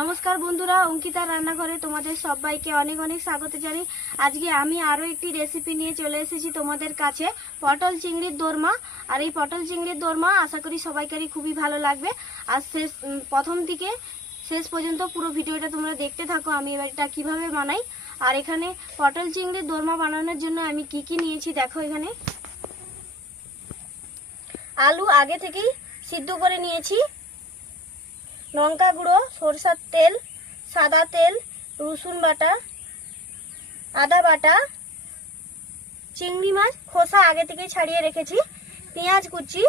নমস্কার বন্ধুরা, অঙ্কিতা রান্নাঘরে তোমাদের সবাইকে অনেক অনেক স্বাগত জানাই। আজকে আমি আরও একটি রেসিপি নিয়ে চলে এসেছি তোমাদের কাছে, পটল চিংড়ির দোরমা। আর এই পটল চিংড়ির দোরমা আশা করি সবাইকারই খুবই ভালো লাগবে। আর প্রথম থেকে শেষ পর্যন্ত পুরো ভিডিওটা তোমরা দেখতে থাকো আমি এটা কিভাবে বানাই। আর এখানে পটল চিংড়ির দোরমা বানানোর জন্য আমি কি কি নিয়েছি দেখো। এখানে আলু আগে থেকেই সিদ্ধ করে নিয়েছি, লঙ্কা গুঁড়ো, সরষের তেল, সাদা তেল, রসুন বাটা, আদা বাটা, চিংড়ি মাছ খোসা আগে থেকে ছাড়িয়ে রেখেছি, পেঁয়াজ কুচি,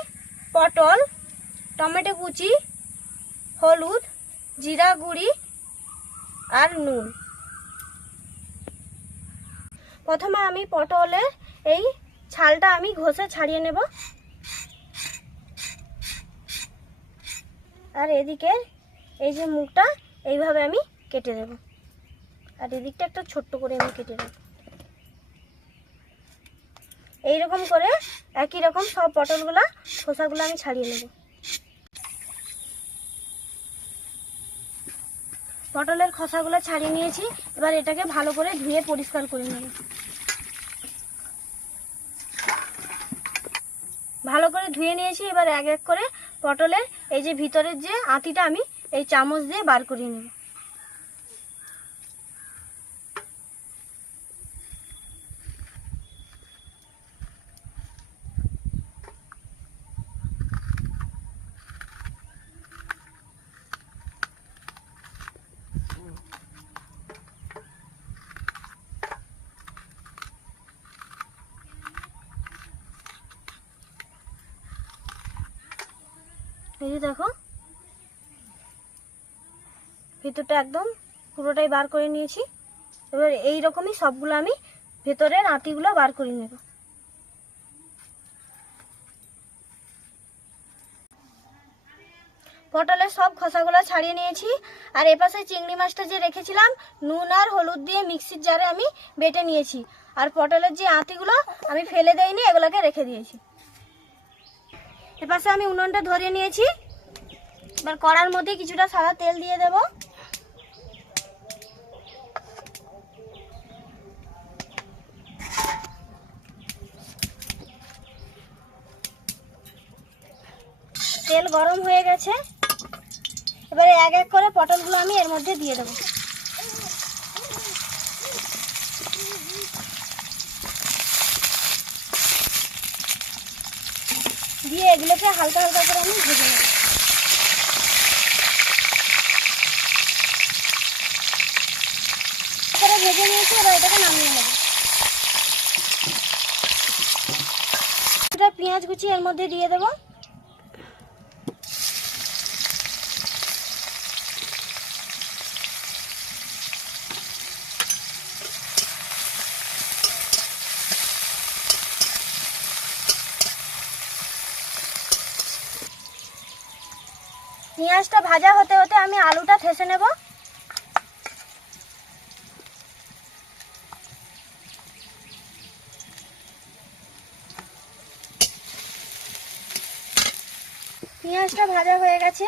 পটল, টমেটো কুচি, হলুদ, জিরা গুঁড়ি আর নুন। প্রথমে আমি পটলের এই ছালটা আমি ঘষে ছাড়িয়ে নেব। আর এদিকে এই যে মুখটা এইভাবে আমি কেটে দেব, আর এদিকটা একটা ছোট্ট করে আমি কেটে দেব। এইরকম করে একই রকম সব পটলগুলা খোসাগুলো আমি ছাড়িয়ে নেব। পটলের খোসাগুলো ছাড়িয়ে নিয়েছি, এবার এটাকে ভালো করে ধুয়ে পরিষ্কার করে নেব। ভালো করে ধুয়ে নিয়েছি, এবার এক এক করে পটলের এই যে ভিতরের যে আঁতিটা আমি এই চামচ দিয়ে বার করে নেব। এই যে দেখো, ভিতরটা একদম পুরোটাই বার করে নিয়েছি। এবার এই রকমই সবগুলো আমি ভেতরের আঁতিগুলো বার করে নেব। পটলের সব খোসাগুলো ছাড়িয়ে নিয়েছি। আর এপাশে চিংড়ি মাছটা যে রেখেছিলাম নুন আর হলুদ দিয়ে মিক্সির জারে আমি বেটে নিয়েছি। আর পটলের যে আঁতিগুলো আমি ফেলে দেইনি, এগুলোকে রেখে দিয়েছি। এপাশে আমি উনুনটা ধরিয়ে নিয়েছি। এবার কড়ার মধ্যে কিছুটা সাদা তেল দিয়ে দেব। তেল গরম হয়ে গেছে, এবারে এক এক করে পটলগুলো আমি এর মধ্যে দিয়ে দেব। দিয়ে এগুলোকে হালকা হালকা করে আমি ভেজে নেব। ভেজে নিয়েছি, এবার এটাকে নামিয়ে নেব। পেঁয়াজ কুচি এর মধ্যে দিয়ে দেব। পেঁয়াজটা ভাজা হতে হতে আমি আলুটা ঠেসে নেব। পেঁয়াজটা ভাজা হয়ে গেছে,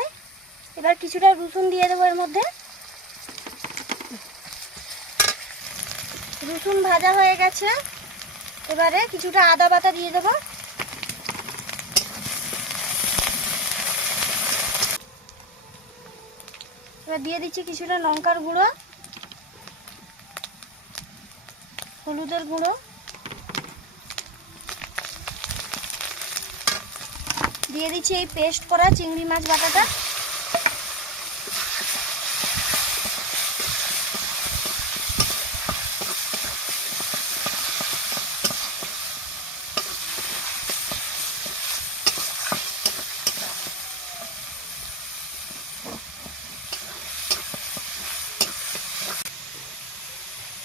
এবার কিছুটা রসুন দিয়ে দেবো এর মধ্যে। রসুন ভাজা হয়ে গেছে, এবারে কিছুটা আদা বাটা দিয়ে দেবো। এবার দিয়ে দিচ্ছি কিছুটা লঙ্কার গুঁড়ো, হলুদের গুঁড়ো, দিয়ে দিচ্ছি এই পেস্ট করা চিংড়ি মাছ বাটাটা।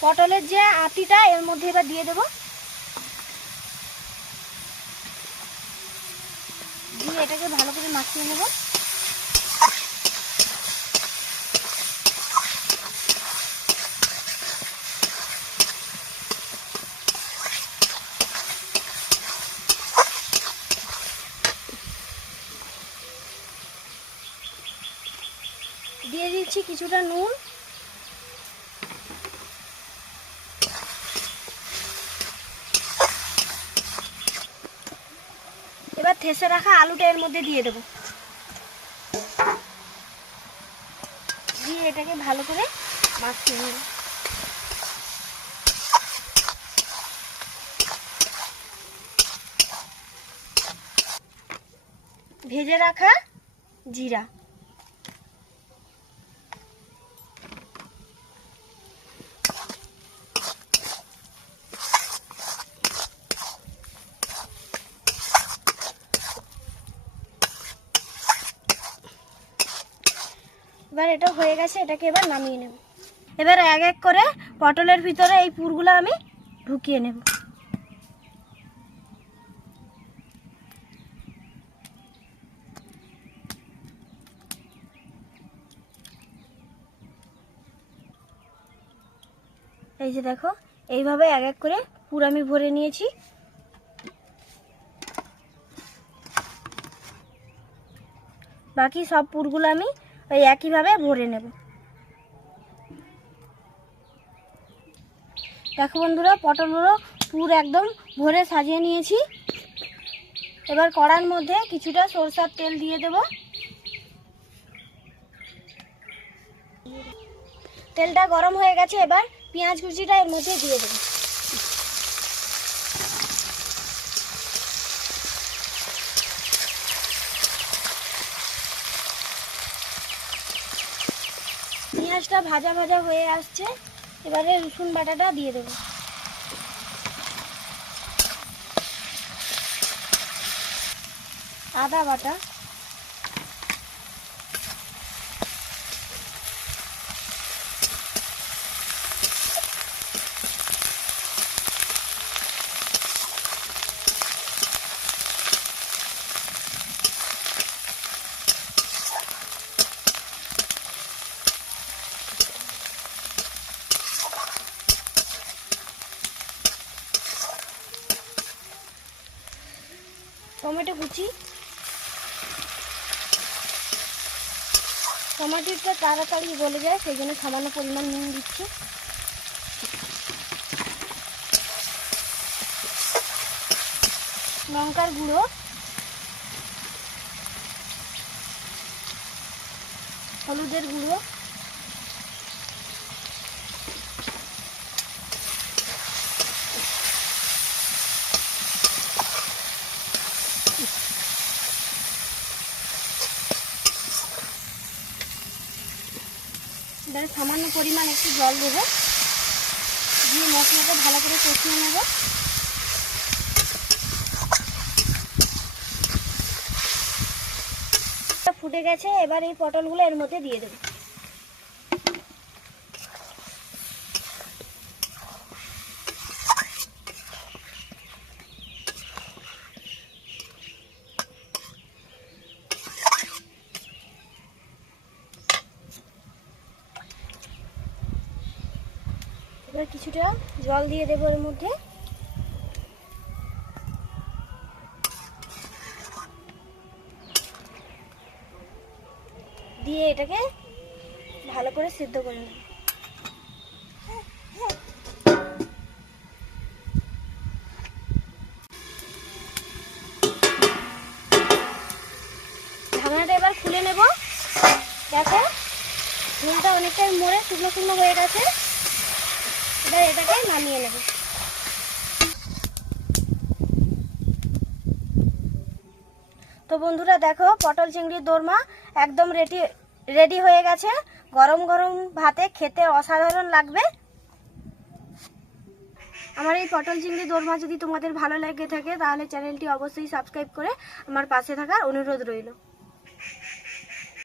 পটলের যে আঁতিটা এর মধ্যে এবার দিয়ে দেবো। দিয়ে এটাকে ভালো করে মাখিয়ে নেব। দিয়ে দিচ্ছি কিছুটা নুন, এবার থেসে রাখা আলুটা এর মধ্যে দিয়ে দেবো, দিয়ে এটাকে ভালো করে মাখিয়ে নেব। ভেজে রাখা জিরা, এবার এটা হয়ে গেছে, এটাকে এবার নামিয়ে নেব। এবার এক এক করে পটলের ভিতরে এই পুরগুলো আমি ঢুকিয়ে নেব। এই যে দেখো, এইভাবে এক এক করে পুর আমি ভরে নিয়েছি। বাকি সব পুরগুলো আমি ওই একইভাবে ভরে নেব। দেখো বন্ধুরা, পটলগুলো পুর একদম ভরে সাজিয়ে নিয়েছি। এবার কড়ার মধ্যে কিছুটা সরষের তেল দিয়ে দেব। তেলটা গরম হয়ে গেছে, এবার পেঁয়াজ কুচিটা এর মধ্যে দিয়ে দেব। পেঁয়াজটা ভাজা ভাজা হয়ে আসছে, এবারে রসুন বাটাটা দিয়ে দেব। আদা বাটা, টমেটো কুচি, টমেটোটা তাড়াতাড়ি গলে যায় সেই জন্য সামান্য পরিমাণ নুন দিচ্ছি। লঙ্কার গুঁড়ো, হলুদের গুঁড়ো, এবারে সামান্য পরিমাণ একটু জল দেবো, দিয়ে মশলাটা ভালো করে কষিয়ে নেব। ফুটে গেছে, এবার এই পটলগুলো এর মধ্যে দিয়ে দেবো। এবার কিছুটা জল দিয়ে দেবো এর মধ্যে, দিয়ে এটাকে ভালো করে সিদ্ধ করে নেব। ঢাকনাটা এবার খুলে নেব। দেখো, ঝোলটা অনেকটাই মরে শুকনো শুকনো হয়ে গেছে। এবার এটাকে নামিয়ে নেব। তো বন্ধুরা দেখো, পটল চিংড়ির দোরমা একদম রেডি হয়ে গেছে। গরম গরম ভাতে খেতে অসাধারণ লাগবে। আমার এই পটল চিংড়ি দোরমা যদি তোমাদের ভালো লেগে থাকে তাহলে চ্যানেলটি অবশ্যই সাবস্ক্রাইব করে আমার পাশে থাকার অনুরোধ রইল।